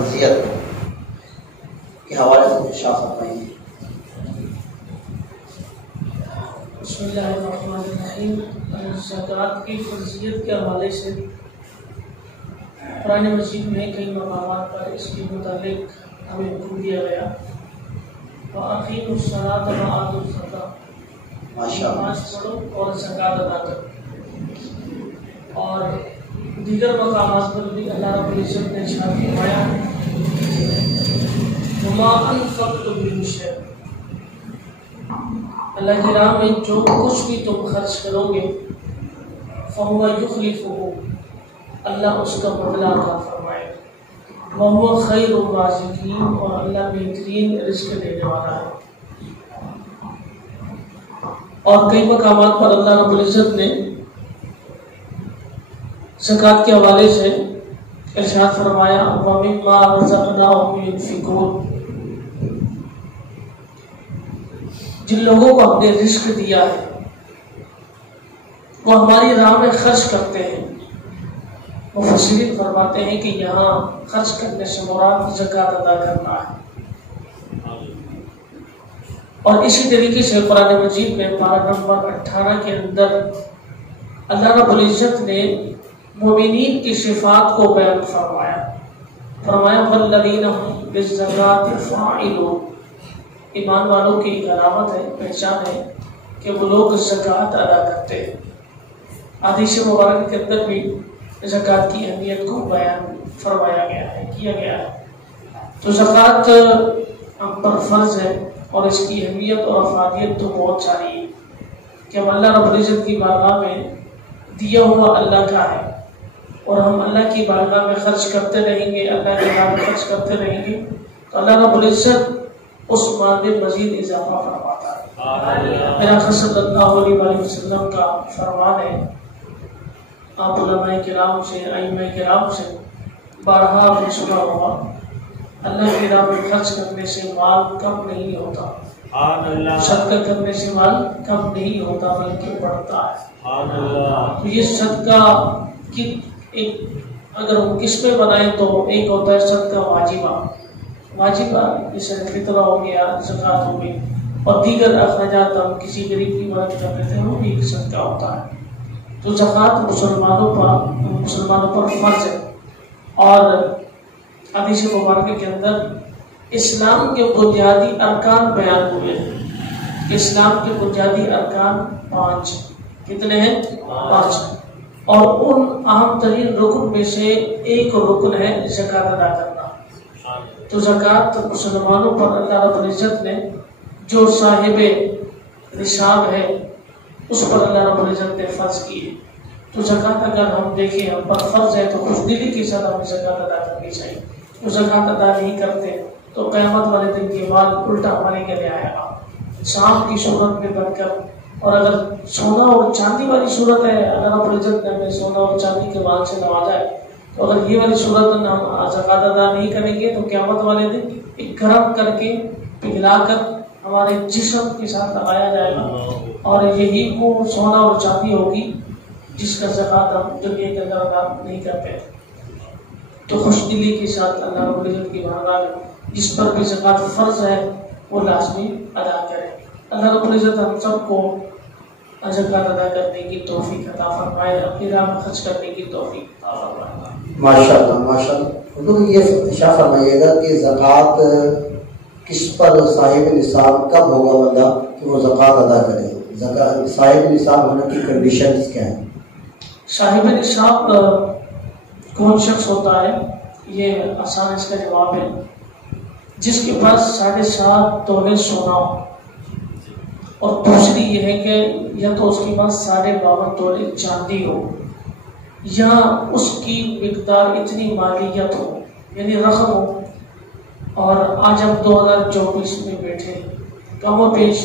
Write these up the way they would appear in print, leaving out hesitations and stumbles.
فرضیت کے حوالے سے ارشاد فرمائیے۔ بسم اللہ الرحمن الرحیم۔ زکوٰۃ کی فرضیت کے حوالے سے قرآن مجید میں کئی مقامات پر اس کے متعلق ہمیں حکم دیا گیا، وَأَقِیمُوا الصَّلَاةَ وَآتُوا الزَّکَاۃَ، نماز پڑھو اور زکوٰۃ ادا کرو۔ اور دیگر مقامات پر بھی اللہ رب العزت نے ارشاد فرمایا وَمَا أَنفَقْتُم مِّن شَيْءٍ، اللہ کی راہ میں جو کچھ بھی تم خرچ کرو گے فَهُوَ يُخْلِفُهُ، اللہ اس کا بدلہ عطا فرمائے گا، وَهُوَ خَيْرُ الرَّازِقِينَ، اور اللہ بہترین رزق دینے والا ہے۔ اور کئی مقامات پر اللہ رب العزت نے زکوٰۃ کے حوالے سے ارشاد فرمایا وَمِمَّا رَزَقْنَاهُمْ يُنْفِقُونَ، جن لوگوں کو ہم نے رزق دیا ہے وہ ہماری راہ میں خرچ کرتے ہیں۔ مفسرین فرماتے ہیں کہ یہاں خرچ کرنے سے مراد زکوٰۃ ادا کرنا ہے۔ اور اسی طریقے سے قرآن مجید میں پارہ نمبر 18 کے اندر اللہ رب العزت نے مومنین کی صفات کو بیان فرمایا وَالَّذِينَ هُمْ لِلزَّکَاةِ فَاعِلُونَ، ایمان والوں کی ایک علامت ہے، پہچان ہے کہ وہ لوگ زکوٰۃ ادا کرتے ہیں۔ حدیث مبارک کے اندر بھی زکوٰۃ کی اہمیت کو بیان فرمایا گیا ہے، کیا گیا ہے۔ تو زکوٰۃ ہم پر فرض ہے اور اس کی اہمیت اور افادیت تو بہت ساری ہے کہ ہم اللہ رب العزت کی بارگاہ میں دیا ہوا اللہ کا ہے اور ہم اللہ کی بارگاہ میں خرچ کرتے رہیں گے، اللہ کے راہ میں خرچ کرتے رہیں گے تو اللہ رب العزت اس مال میں مزید اضافہ فرماتا ہے۔ میرا صلی اللہ علیہ وسلم کا فرمان ہے، آپ علماء کرام سے، ائمہ کرام سے بارہا بھی سنا ہوگا، اللہ کی راہ میں خرچ کرنے سے مال کم نہیں ہوتا، صدقہ کرنے سے مال کم نہیں ہوتا بلکہ بڑھتا ہے۔ تو یہ صدقہ کی ایک اگر ہم قسمیں بنائیں تو ایک ہوتا ہے صدقہ واجبہ جیسے فطرہ ہو گیا، زکوٰۃ ہو گئی، اور دیگر اخراجات ہم کسی غریب کی مدد کر دیتے ہیں، وہ بھی ایک صدقہ ہوتا ہے۔ تو زکوٰۃ مسلمانوں پر فرض ہے۔ اور حدیث مبارکہ کے اندر اسلام کے بنیادی ارکان بیان ہوئے ہیں۔ اسلام کے بنیادی ارکان 5، کتنے ہیں؟ 5، اور ان اہم ترین رکن میں سے ایک رکن ہے زکوٰۃ ادا کرنا۔ تو زکوٰۃ مسلمانوں پر اللہ رب العزت نے جو صاحب نصاب ہے اس پر اللہ رب العزت نے فرض کی ہے۔ تو زکوٰۃ اگر ہم دیکھیں ہم پر فرض ہے تو خوش دلی کے ساتھ ہمیں زکوٰۃ ادا کرنی چاہیے۔ تو زکوٰۃ ادا نہیں کرتے تو قیامت والے دن کے بعد الٹا ہمارے گلے آئے گا، سانپ کی صورت میں بن کر۔ اور اگر سونا اور چاندی والی صورت ہے، اللہ رب العزت نے ہمیں سونا اور چاندی کے مال سے نوازا ہے، تو اگر یہ والی صورت ہم زکوٰۃ ادا نہیں کریں گے تو قیامت والے دن ایک گرم کر کے پگھلا کر ہمارے جسم کے ساتھ لگایا جائے گا، اور یہی وہ سونا اور چاندی ہوگی جس کا زکوٰۃ ہم دنیا کے اندر ادا نہیں کرتے۔ تو خوش دلی کے ساتھ اللہ رب العزت کی بارگاہ میں جس پر بھی زکوٰۃ فرض ہے وہ لازمی ادا کرے۔ اللہ رب العزت ہم سب کو زکوٰۃ ادا کرنے کی توفیق عطا فرمائے، اپنی راہ میں خرچ کرنے کی توفیق عطا فرمائے۔ ماشاءاللہ ماشاءاللہ۔ حضور یہ ارشاد فرمائیے گا کہ زکوٰۃ کس پر صاحب نصاب کب ہوگا بندہ کہ وہ زکوٰۃ ادا کرے؟ صاحب نصاب ہونے کی کنڈیشنز کیا ہیں؟ صاحب نصاب کون شخص ہوتا ہے؟ یہ آسان اس کا جواب ہے، جس کے پاس 7.5 تولے سونا ہو، اور دوسری یہ ہے کہ یا تو اس کے پاس 52.5 تولے چاندی ہو، یا اس کی مقدار اتنی مالیت ہو یعنی رقم ہو۔ اور آج ہم 2024 میں بیٹھے، کم و بیش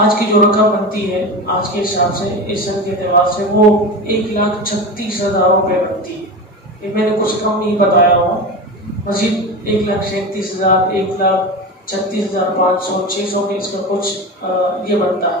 آج کی جو رقم بنتی ہے آج کے حساب سے، اس سن کے اعتبار سے، وہ 1,36,000 روپے بنتی ہے۔ یہ میں نے کچھ کم نہیں بتایا ہوں، مزید 1,37,000، 1,36,500، 600 بھی اس کا کچھ یہ بنتا ہے۔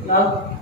1,00,000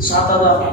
7,000।